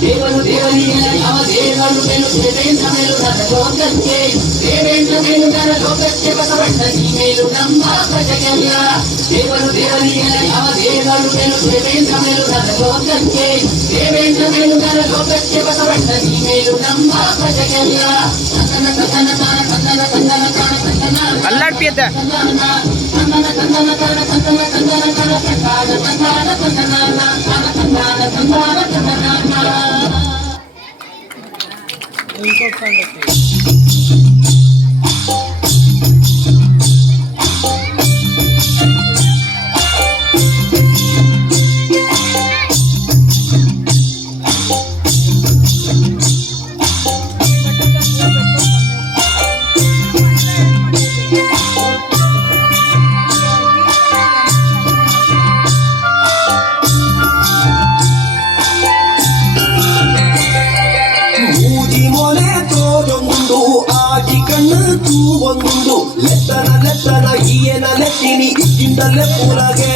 ದೇವರು ದೇವರಿಗೆ ಯಾವ ದೇವರು ಮೇಲು ದೇವೇಂದ್ರ ಮೇಲು ನನ್ನ ಲೋಕಕ್ಕೆ ದೇವೇಂದ್ರ ಮೇಲು ನನ್ನ ಲೋಕಕ್ಕೆ ಬಸವಣ್ಣ ನೀ ಮೇಲು ನಮ್ಮ ಪ್ರಜೆಗೆಲ್ಲ ದೇವರು ದೇವರಿಗೆ ಯಾವ ದೇವರು ಮೇಲು ದೇವೇಂದ್ರ ಮೇಲು ನನ್ನ ಲೋಕಕ್ಕೆ ದೇವೇಂದ್ರ ಮೇಲು ನನ್ನ ಲೋಕಕ್ಕೆ ಬಸವಣ್ಣ ನೀ ಮೇಲು ನಮ್ಮ ಪ್ರಜೆಗೆಲ್ಲ ಕಂದನ ಕಂದನ ತಾನ ಕಂದನ ಕಂದನ ತಾನ ಕಂದನ ಅಲ್ಲಾಡ್ಪಿಯತ್ತ ಕಂದನ ಕಂದನ ಕಂದನ ತಾನ ಕಂದನ ಕಂದನ ತಾನ ಕಂದನ ಕಂದನ ಕಂದನ ತಾನ ಕಂದನ ಕಂದನ ಕಂದನ ಒಂದು ಲೆತ್ತನ ಈಯನ ಲೆತ್ತಿನಿ ಇದ್ದಿಂದಲೇ ಪುಲಗೆ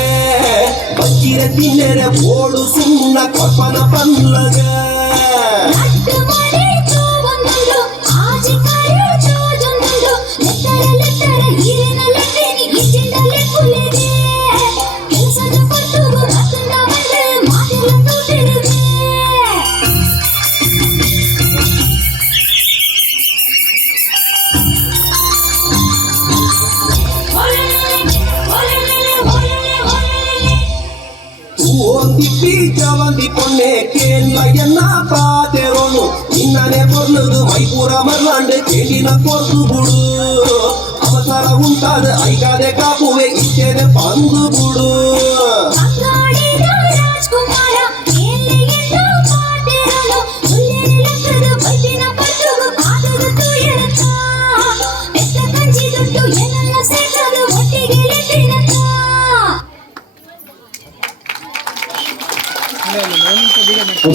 ಬಚ್ಚಿರ ತಿನ್ನೆರೆ ಓಡು ಸುಣ್ಣ ಕೊಪ್ಪನ ಪಲ್ಲಗೆ వంది పొన్నే కేళ్ళయన్న పాతెరోను నిన్ననే పొర్లుదు మైపూర మర్లాండే కేండిన కొట్టుబుడు అవసర ఉంటాదు ఐకాదే కాపువే ఇచ్చేదే పందుబుడు